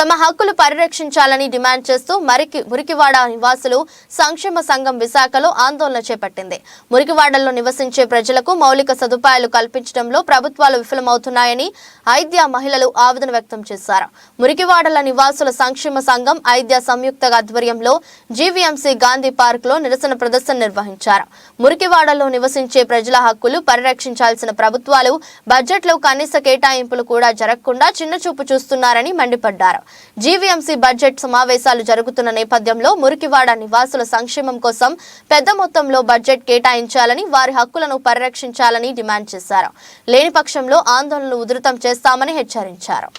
తమ హక్కులు పరిరక్షించాలని డిమాండ్ చేస్తూ మురికివాడ నివాసులు సంక్షేమ సంఘం విశాఖలో ఆందోళన చేపట్టింది. మురికివాడల్లో నివసించే ప్రజలకు మౌలిక సదుపాయాలు కల్పించడంలో ప్రభుత్వాలు విఫలమవుతున్నాయని ఐద్య మహిళలు ఆవేదన వ్యక్తం చేశారు. మురికివాడల నివాసుల సంక్షేమ సంఘం ఐద్య సంయుక్త ఆధ్వర్యంలో జీవీఎంసీ గాంధీ పార్క్ లో నిరసన ప్రదర్శన నిర్వహించారు. మురికివాడల్లో నివసించే ప్రజల హక్కులు పరిరక్షించాల్సిన ప్రభుత్వాలు బడ్జెట్లో కనీస కేటాయింపులు కూడా జరగకుండా చిన్నచూపు చూస్తున్నారని మండిపడ్డారు. జీవీఎంసీ బడ్జెట్ సమావేశాలు జరుగుతున్న నేపథ్యంలో మురికివాడ నివాసుల సంక్షేమం కోసం పెద్ద మొత్తంలో బడ్జెట్ కేటాయించాలని, వారి హక్కులను పరిరక్షించాలని డిమాండ్ చేశారు. లేని పక్షంలో ఆందోళనలు ఉధృతం చేస్తామని హెచ్చరించారు.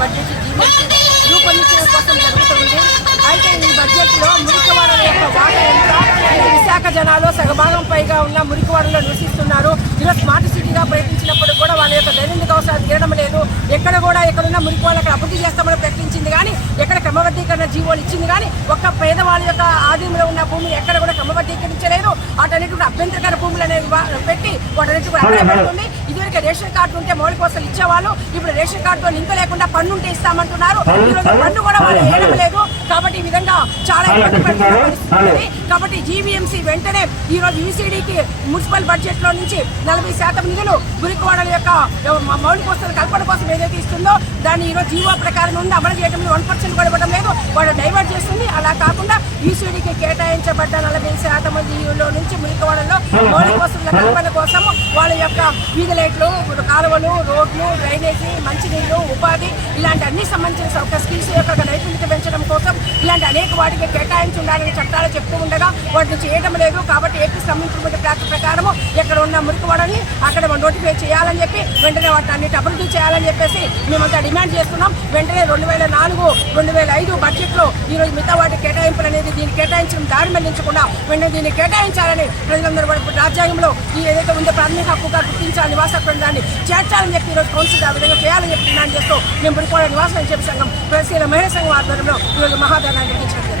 బడ్జెట్ జీవీఎంసీ రూపొందించడం కోసం జరుగుతుంది. అయితే ఈ బడ్జెట్లో మురికివాడల యొక్క వాటా ఎంత? విశాఖ జనాలు సగభాగం పైగా ఉన్న మురికివాడలో నివసిస్తున్నారు. ఈరోజు స్మార్ట్ సిటీగా ప్రయత్నించినప్పుడు కూడా వాళ్ళ యొక్క దైనందిక అవసరాలు తీరడం లేదు. ఎక్కడున్న మురికివాళ్ళు అక్కడ అభివృద్ధి చేస్తామని ప్రకటించింది కానీ, ఎక్కడ క్రమబద్ధీకరణ జీవోలు ఇచ్చింది కానీ, ఒక్క పేదవాళ్ళ యొక్క ఆధీనంలో ఉన్న భూమిని ఎక్కడ కూడా క్రమబద్ధీకరించలేదు. వాటన్నిటి అభ్యంతరకర భూములు అనేవి పెట్టి వాటన్నిటి కూడా అక్కడే పెడుతుంది. ఇదివరకు రేషన్ కార్డు ఉంటే మౌలిక వసతులు ఇచ్చేవాళ్ళు, ఇప్పుడు రేషన్ కార్డుతో లింక్ లేకుండా పన్ను ఉంటే ఇస్తామంటున్నారు. ఈరోజు పన్ను కూడా వాళ్ళు వేయడం లేదు. కాబట్టి ఈ విధంగా చాలా ఇబ్బంది పడుతున్న పరిస్థితి. కాబట్టి జీవీఎంసీ వెంటనే ఈరోజు యూసీడీకి మున్సిపల్ బడ్జెట్ లో నుంచి 40% నిధులు మురికివాడల యొక్క మౌలిక వసతుల కల్పన కోసం ఏదైతే ఇస్తుందో దాన్ని ఈరోజు జీవో ప్రకారం నుండి అమలు చేయడంలో 1% కూడా ఇవ్వడం లేదు. వాళ్ళు డైవర్ట్ చేస్తుంది. అలా కాకుండా యూసీడీకి కేటాయించబడ్డ 40% నుంచి మురికివాడల్లో మౌలిక వసతుల కల్పన కోసం వాళ్ళ యొక్క వీధి లైట్లు, కాలువలు, రోడ్లు, డ్రైనేజీ, మంచినీరు, ఉపాధి ఇలాంటి అన్ని సంబంధించిన ఒక స్కిల్స్ యొక్క నైపుణ్యత పెంచడం కోసం ఇలాంటి అనేక వాటికి కేటాయించి ఉండాలని చట్టాలు చెప్తూ ఉండగా వాటిని చేయడం లేదు. కాబట్టి ఏపీ స్లమ్ ఇంప్రూవ్మెంట్ యాక్ట్ ప్రకారము ఎక్కడ ఉన్న మురికివాడని అక్కడ నోటిఫై చేయాలని చెప్పి వెంటనే వాటిని అన్నిటి అభివృద్ధి చేయాలని చెప్పేసి మేమంతా డిమాండ్ చేస్తున్నాం. వెంటనే 2004, 2005 బడ్జెట్లో ఈరోజు మిగతా వాటి కేటాయింపులు అనేది దీన్ని కేటాయించడం దారి మళ్లించకుండా వెంటనే దీన్ని కేటాయించాలని ప్రజలందరూ రాజ్యాంగంలో ఈ ఏదైతే ఉందో ప్రాథమిక హక్కుగా గుర్తించాలి, నివాస హక్కులను దాన్ని చేర్చాలని చెప్పి ఈరోజు కౌన్సిల్ ఆ విధంగా చేయాలని చెప్పి డిమాండ్ చేస్తూ మేము మురికివాడ నివాస సంక్షేమ సంఘం ప్రగతిశీల మహిళా సంఘం ఆధ్వర్యంలో ఈరోజు మహాధర్నా నిర్వహించడం.